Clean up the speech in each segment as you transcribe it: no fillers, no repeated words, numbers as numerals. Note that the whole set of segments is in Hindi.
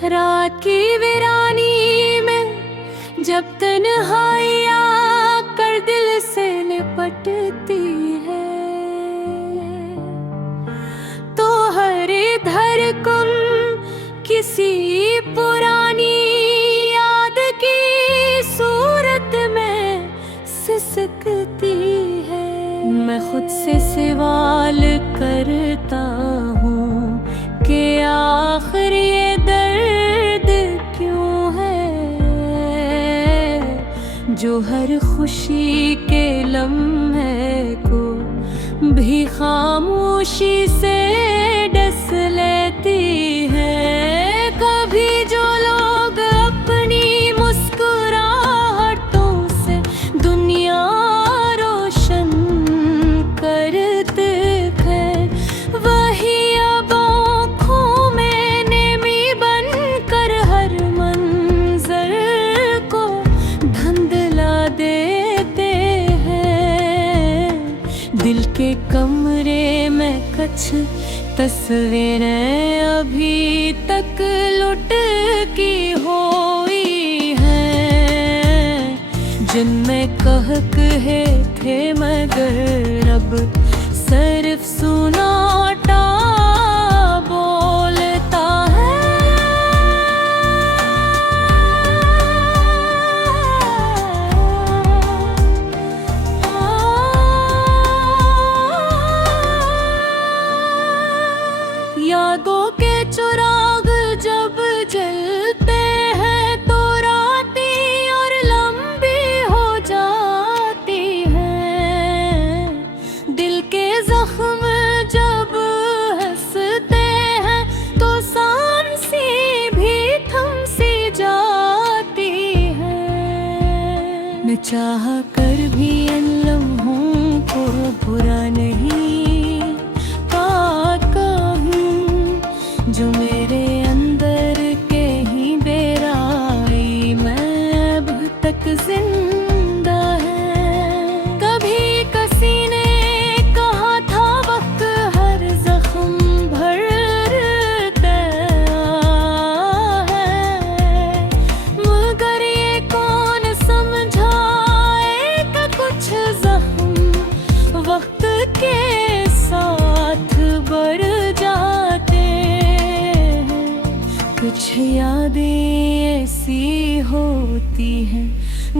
रात की वीरानी में जब तन्हाइयाँ कर दिल से लिपटती है, तो हर धड़कन किसी पुरानी याद की सूरत में सिसकती है। मैं खुद से सवाल करता हूँ कि आखिर ये दर्द क्यों है, जो हर खुशी के लम्हे को भी खामोशी से डस लेती है। कभी जो लोग अपनी मुस्कुराहटों से दुनिया रोशन करते थे, वही अब आँखों में नेमी बनकर हर मंजर को धुंधला देते हैं। दिल के कमरे में कुछ तस्वीरें अभी तक लुट की हुई हैं, जिनमें कहे थे मगर अब सिर्फ सुनाटा बोलता है। यादों के चिराग जब जलते हैं तो रातें और लंबी हो जाती हैं। दिल के जख्म जब हंसते हैं तो सांसें भी थम सी जाती हैं। मैं चाह कर भी इन लम्हों को बुरा नहीं जो मेरे अंदर के ही बेराई में अब तक जिंदा है। कभी किसी ने कहा था वक्त हर जख्म भरता है, मगर ये कौन समझाए कि कुछ जख्म वक्त के साथ बढ़ जाते। कुछ यादें ऐसी होती हैं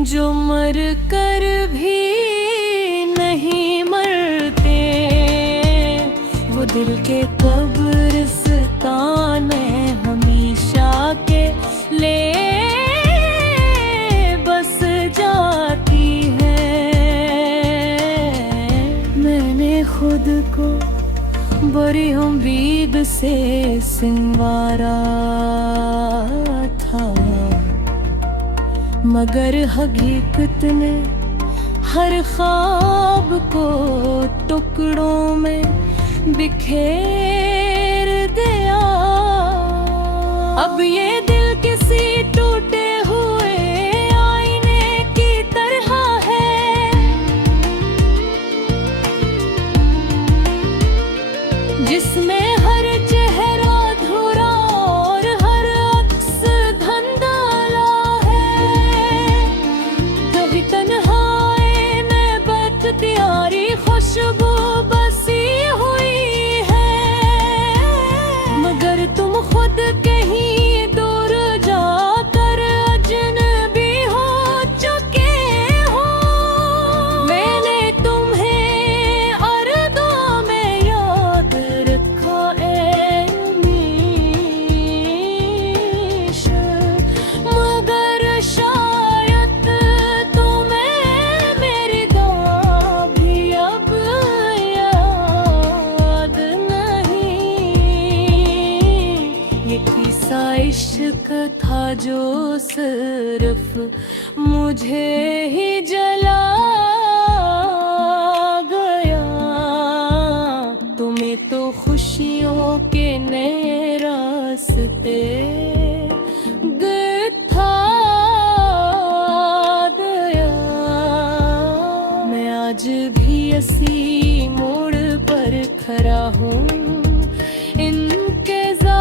जो मर कर भी नहीं मरते, वो दिल के कब्रिस्तान में हमेशा के लिए बस जाती है। मैंने खुद को बड़ी उम्मीद से सिंवारा था, मगर हकीकत ने हर ख्वाब को टुकड़ों में बिखेर दिया। अब ये दिल किसी टूटे हुए आईने की तरह है, जिसमें हर चेहरा अधूरा और हर अक्स धंधला है। कभी तन्हाई में बख्तियारी खुशबू बसी हुई है, मगर तुम खुद कहीं दूर जाकर अजनबी हो चुके हो। मैंने तुम्हें अर्ज़ों में याद रखा ए उमीश, मगर शायद तुम्हें मेरी दुआ भी अब याद नहीं। ये किस्सा इश्क था जो सिर्फ मुझे ही जला गया, तुम्हें तो खुशियों के नए रास्ते दिखा गया। मैं आज भी इसी मोड़ पर खड़ा हूँ, इंतजार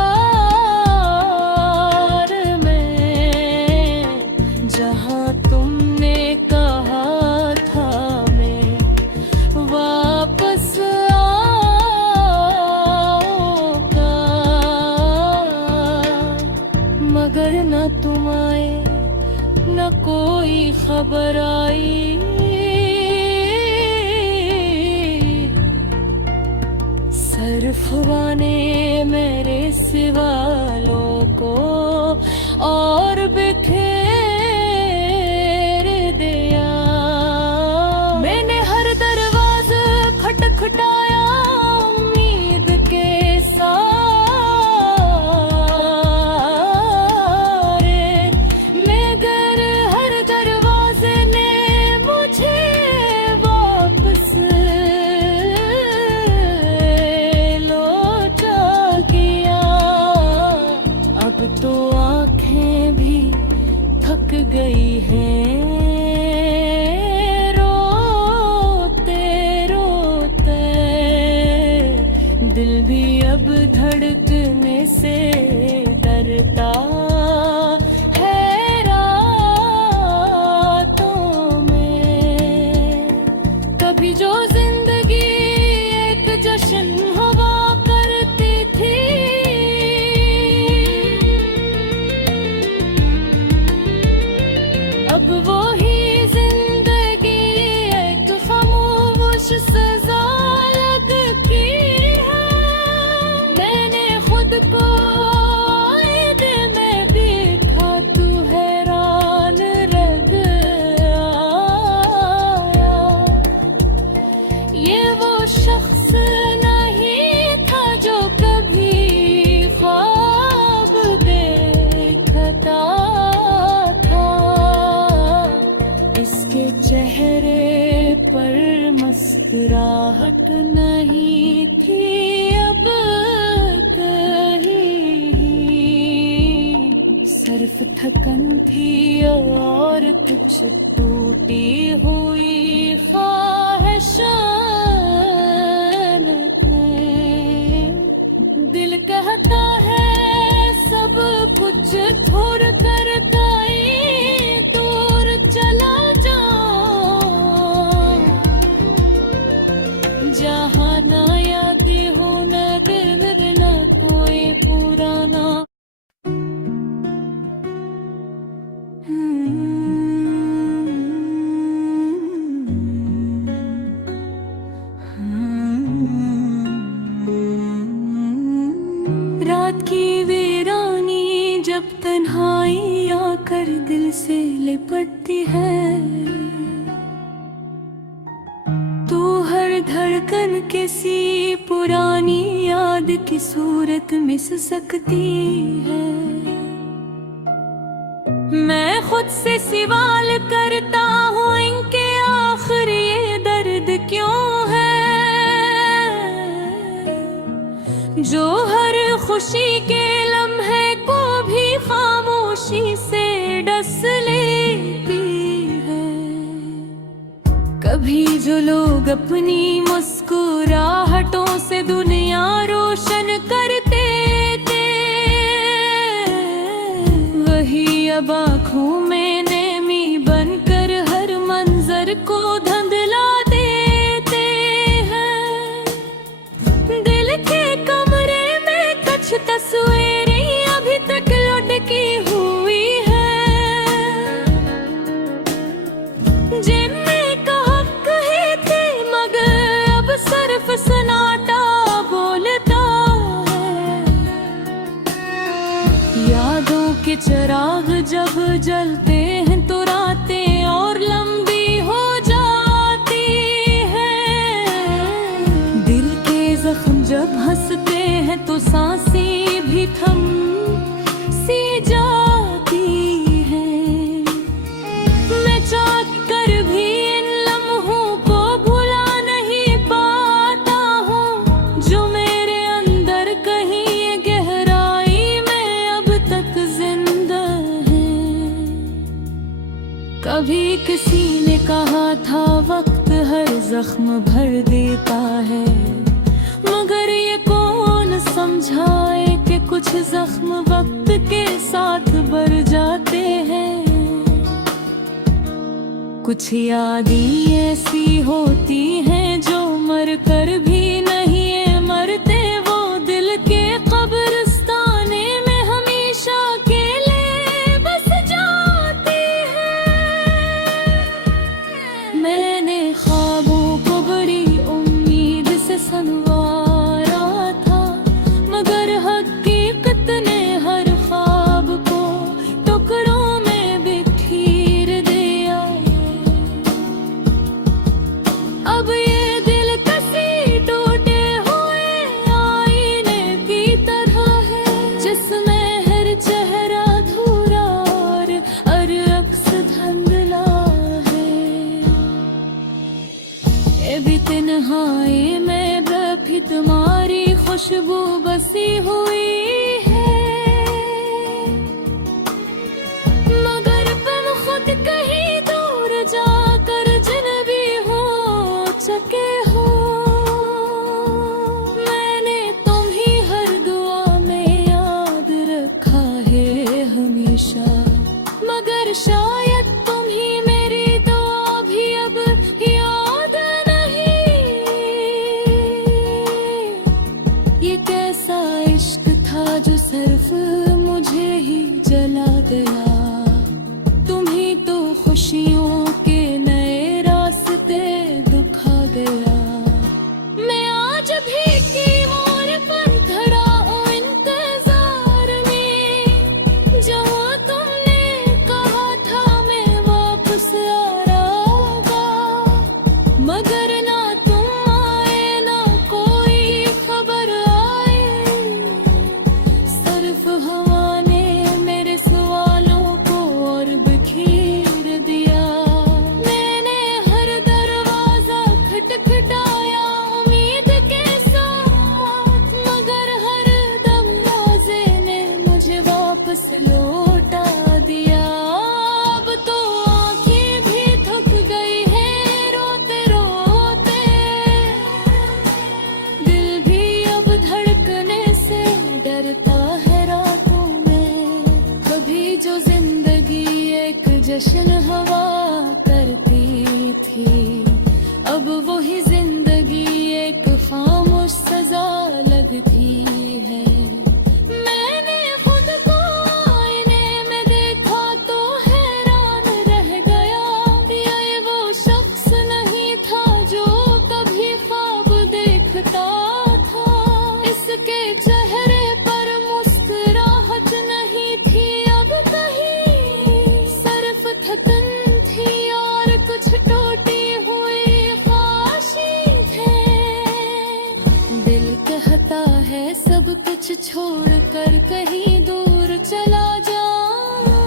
मगर न तुम आए, न कोई खबर आई। सिर्फ हुआ ने मेरे सिवालों को और बिखेर दिया। मैंने हर दरवाजा खटखटाया उम्मीद के सारे, मगर हर दरवाजे ने मुझे वापस लोटा किया। अब तो आंखें भी थक गई हैं रोते रोते, दिल भी अब धड़कने से डरता है रातों में। कभी जो जिंदगी एक जश्न हुआ करती थी, अब वो ही जिंदगी एक खामोश सजा लगती है। मैंने खुद को आईने में देखा, तू हैरान रह गया। ये वो शख्स नहीं था जो कभी ख्वाब देखता था। इसके चेहरे पर मुस्कुराहट नहीं थी अब कहीं, सिर्फ थकन थी और कुछ टूटी हुई ख्वाहिशां हैं। दिल कहता है सब कुछ छोड़ कर कहीं दूर चला जाऊं, जहाँ ना याद हो न दिल न कोई पुराना। रात की वीरानी जब तन्हाई आकर दिल से लिपटती है, तो हर धड़कन किसी पुरानी याद की सूरत मिस सकती है। मैं खुद से सवाल करता हूँ, इनके आखिर ये दर्द क्यों है, जो हर खुशी के लम्हे को भी खामोशी से डस लेती है। कभी जो लोग अपनी मुस्कुराहटों से दुनिया रोशन करते थे, वही अब आँखों में नेमी बनकर हर मंजर को धुंधला देते हैं। दिल के कमरे में कुछ तस्वीरें अभी तक लटकी हुई है, जिनमें का हक ही थे मगर अब सिर्फ सन्नाटा बोलता है। यादों के चिराग जब जलते हैं तो रातें और लंबी हो जाती हैं। दिल के जख्म जब हंसते हैं तो सांसें भी थम सी जाती हैं। मैं चाह कर भी इन लम्हों को भुला नहीं पाता हूँ, जो मेरे अंदर कहीं ये गहराई में अब तक जिंदा है। कभी किसी ने कहा था वक्त हर जख्म भर देता है, मगर ये कौन समझाए कि कुछ जख्म वक्त के साथ भर जाते हैं। कुछ यादें ऐसी होती हैं जो मर कर भी नहीं है मरते, वो दिल के कब्रिस्ताने में हमेशा अकेले खुशबू बसी हुई है, मगर तुम खुद कहीं दूर जाकर जिनबी हो चुके हो। मैंने तुम्ही हर दुआ में याद रखा है हमेशा, मगर शायद तुम्ही मेरी दुआ भी अब याद नहीं। ये कैसा इश्क था जो सिर्फ मुझे ही जला गया, तुम्ही तो खुशियों के नए रास्ते दिखा गया। मैं आज भी की मोड़ पर खड़ा हूँ इंतजार में, जहाँ तुमने कहा था मैं वापस आ रहा, मगर ना तुम आए ना कोई खबर आए। सिर्फ हवा ने मेरे सवालों को और बिखेर दिया। मैंने हर दरवाजा खटखटाया उम्मीद के साथ, मगर हर दरवाजे ने मुझे वापस लौटा दिया। अब तो आंखें भी थक गई हैं रोते रोते, दिल भी अब धड़कने से डरता है रातों में। कभी जो जिंदगी एक जश्न हवा करती थी, अब वही जिंदगी एक खामोश सजा लगती है। मैंने खुद को आईने में देखा तो हैरान रह गया, ये वो शख्स नहीं था जो कभी ख्वाब देखता था। इसके चेहरे पर मुस्कुराहट नहीं थी अब कहीं, सिर्फ थकन थी और कुछ टूटी हुई ख्वाहिशें थे। दिल कहता है सब कुछ छोड़कर कहीं दूर चला जाऊं,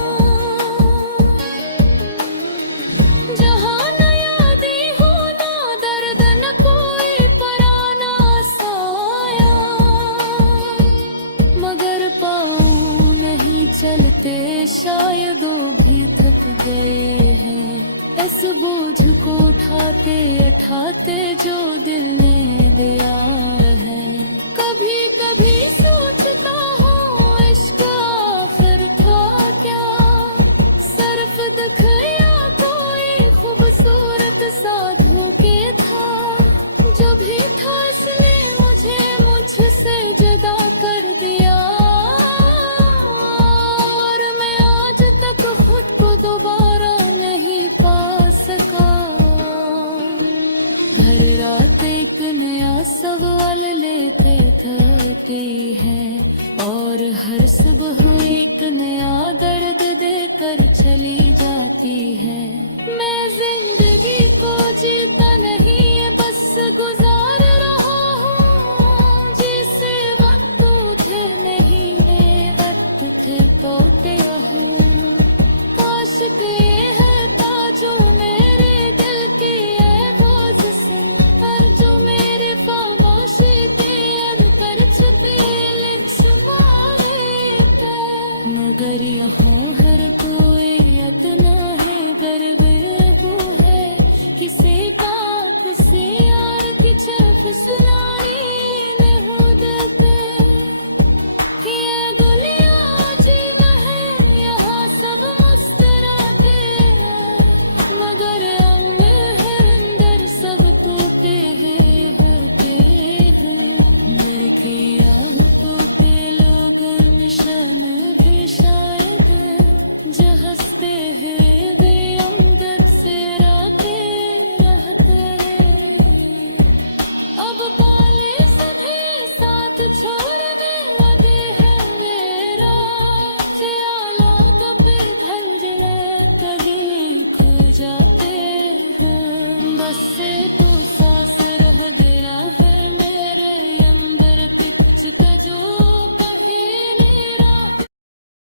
जहाँ न यादें हो ना दर्द न कोई पराना साया, मगर पाँव नहीं चलते शायद वो भी थक गए हैं। इस बोझ को उठाते उठाते जो दिल ने दिया है। कभी कभी सोचता हूँ इश्क आखिर था क्या, सिर्फ दुख या कोई खूबसूरत सा धोखे था। जो भी था इसने मुझे मुझसे जुदा कर दिया, और मैं आज तक खुद को दोबारा नहीं पा सका। हर रात एक नया सवाल लेते थकी है, और हर सुबह एक नया दर्द देकर चली जाती है। मैं जिंदगी को जीता नहीं बस गुजार रहा हूँ, जिसे वक्त थे महीने वक्त थे तोते हूँ। काश के है ताजो मेरे दिल की है वो जिस्म, और जो मेरे खामोशी के अब कर छुपे लिख शुमारे पे, मगर यहाँ